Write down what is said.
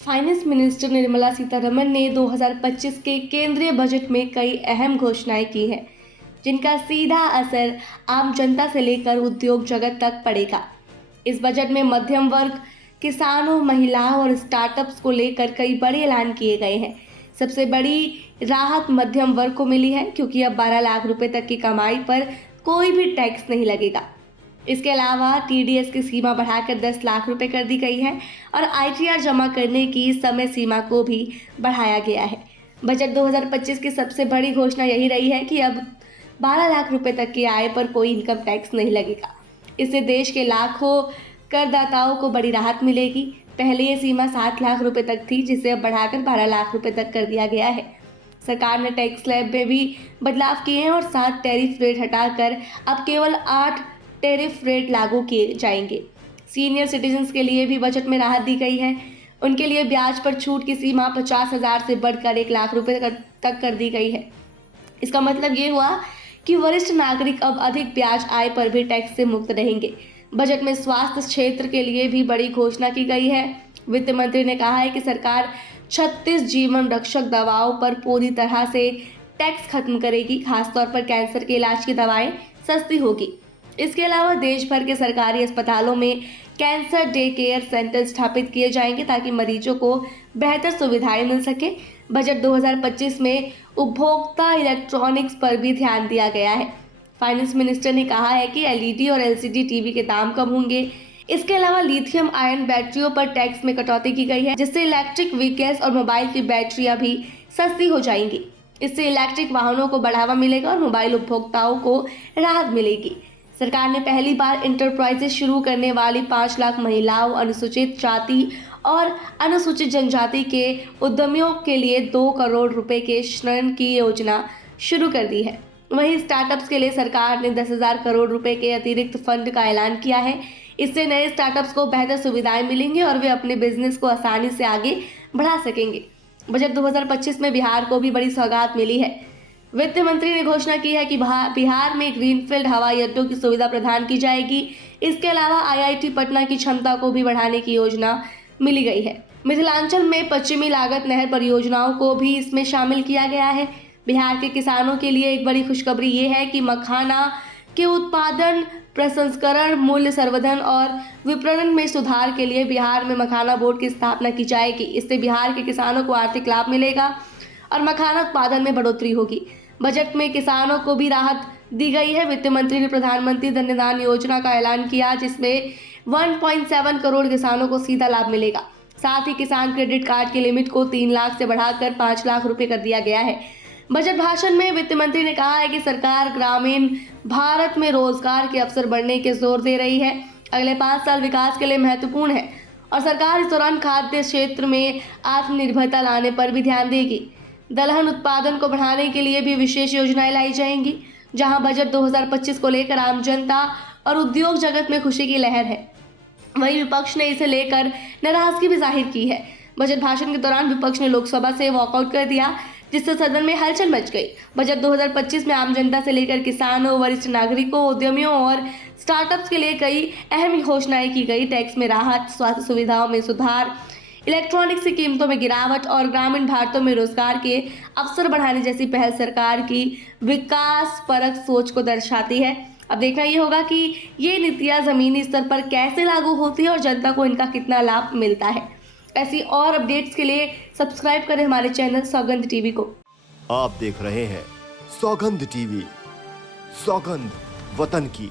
Finance minister Nirmala Sitharaman ने 2025 के केंद्रीय बजट में कई अहम घोषणाएं की हैं, जिनका सीधा असर आम जनता से लेकर उद्योग जगत तक पड़ेगा। इस बजट में मध्यम वर्ग, किसानों, महिलाओं और स्टार्टअप्स को लेकर कई बड़े ऐलान किए गए हैं। सबसे बड़ी राहत मध्यम वर्ग को मिली है, क्योंकि अब 12 लाख रुपए तक की कमाई पर कोई भी टैक्स नहीं लगेगा। इसके अलावा टीडीएस की सीमा बढ़ाकर 10 लाख रुपए कर दी गई है और आईटीआर जमा करने की समय सीमा को भी बढ़ाया गया है। बजट 2025 की सबसे बड़ी घोषणा यही रही है कि अब 12 लाख रुपए तक की आय पर कोई इनकम टैक्स नहीं लगेगा। इससे देश के लाखों करदाताओं को बड़ी राहत मिलेगी। पहले ये सीमा 7 लाख रुपए तक थी, जिसे अब बढ़ाकर 12 लाख रुपए तक कर दिया गया है। सरकार ने टैक्स स्लैब में भी बदलाव किए हैं और 7 टैरिफ रेट हटाकर अब केवल 8 टैरिफ रेट लागू किए जाएंगे। सीनियर सिटीजन्स के लिए भी बजट में राहत दी गई है। उनके लिए ब्याज पर छूट की सीमा 50,000 से बढ़कर 1 लाख रुपए तक कर दी गई है। इसका मतलब ये हुआ कि वरिष्ठ नागरिक अब अधिक ब्याज आय पर भी टैक्स से मुक्त रहेंगे। बजट में स्वास्थ्य क्षेत्र के लिए भी बड़ी घोषणा की गई है। वित्त मंत्री ने कहा है कि सरकार 36 जीवन रक्षक दवाओं पर पूरी तरह से टैक्स खत्म करेगी। खासतौर पर कैंसर के इलाज की दवाएं सस्ती होगी। इसके अलावा देश भर के सरकारी अस्पतालों में कैंसर डे केयर सेंटर स्थापित किए जाएंगे, ताकि मरीजों को बेहतर सुविधाएं मिल सके। बजट 2025 में उपभोक्ता इलेक्ट्रॉनिक्स पर भी ध्यान दिया गया है। फाइनेंस मिनिस्टर ने कहा है कि एलईडी और एलसीडी टीवी के दाम कम होंगे। इसके अलावा लिथियम आयन बैटरियों पर टैक्स में कटौती की गई है, जिससे इलेक्ट्रिक व्हीकल्स और मोबाइल की बैटरियां भी सस्ती हो जाएंगी। इससे इलेक्ट्रिक वाहनों को बढ़ावा मिलेगा और मोबाइल उपभोक्ताओं को राहत मिलेगी। सरकार ने पहली बार इंटरप्राइजेस शुरू करने वाली 5 लाख महिलाओं, अनुसूचित जाति और अनुसूचित जनजाति के उद्यमियों के लिए 2 करोड़ रुपए के ऋण की योजना शुरू कर दी है। वहीं स्टार्टअप्स के लिए सरकार ने 10,000 करोड़ रुपए के अतिरिक्त फंड का ऐलान किया है। इससे नए स्टार्टअप्स को बेहतर सुविधाएं मिलेंगी और वे अपने बिजनेस को आसानी से आगे बढ़ा सकेंगे। बजट 2025 में बिहार को भी बड़ी सौगात मिली है। वित्त मंत्री ने घोषणा की है कि बिहार में ग्रीनफील्ड हवाई अड्डों की सुविधा प्रदान की जाएगी। इसके अलावा आईआईटी पटना की क्षमता को भी बढ़ाने की योजना मिली गई है। मिथिलांचल में पश्चिमी लागत नहर परियोजनाओं को भी इसमें शामिल किया गया है। बिहार के किसानों के लिए एक बड़ी खुशखबरी ये है कि मखाना के उत्पादन, प्रसंस्करण, मूल्य संवर्धन और विपणन में सुधार के लिए बिहार में मखाना बोर्ड की स्थापना की जाएगी। इससे बिहार के किसानों को आर्थिक लाभ मिलेगा और मखाना उत्पादन में बढ़ोतरी होगी। बजट में किसानों को भी राहत दी गई है। वित्त मंत्री ने प्रधानमंत्री धन योजना का ऐलान किया, जिसमें 1.7 करोड़ किसानों को सीधा लाभ मिलेगा। साथ ही किसान क्रेडिट कार्ड की लिमिट को 3 लाख से बढ़ाकर 5 लाख रुपए कर दिया गया है। बजट भाषण में वित्त मंत्री ने कहा है कि सरकार ग्रामीण भारत में रोजगार के अवसर बढ़ने के जोर दे रही है। अगले 5 साल विकास के लिए महत्वपूर्ण है और सरकार इस दौरान खाद्य क्षेत्र में आत्मनिर्भरता लाने पर भी ध्यान देगी। दलहन उत्पादन को बढ़ाने के लिए भी विशेष योजनाएं लाई जाएंगी। जहां बजट 2025 को लेकर आम जनता और उद्योग जगत में खुशी की लहर है, वहीं विपक्ष ने इसे लेकर नाराजगी भी जाहिर की है। बजट भाषण के दौरान विपक्ष ने लोकसभा से वॉकआउट कर दिया, जिससे सदन में हलचल मच गई। बजट 2025 में आम जनता से लेकर किसानों, वरिष्ठ नागरिकों, उद्यमियों और स्टार्टअप्स के लिए कई अहम घोषणाएं की गई। टैक्स में राहत, स्वास्थ्य सुविधाओं में सुधार, इलेक्ट्रॉनिक्स की कीमतों में गिरावट और ग्रामीण भारतों में रोजगार के अवसर बढ़ाने जैसी पहल सरकार की विकास परक सोच को दर्शाती है। अब देखना ये होगा कि ये नीतियां जमीनी स्तर पर कैसे लागू होती है और जनता को इनका कितना लाभ मिलता है। ऐसी और अपडेट्स के लिए सब्सक्राइब करें हमारे चैनल सौगंध टीवी को। आप देख रहे हैं सौगंध टीवी, सौगंध वतन की।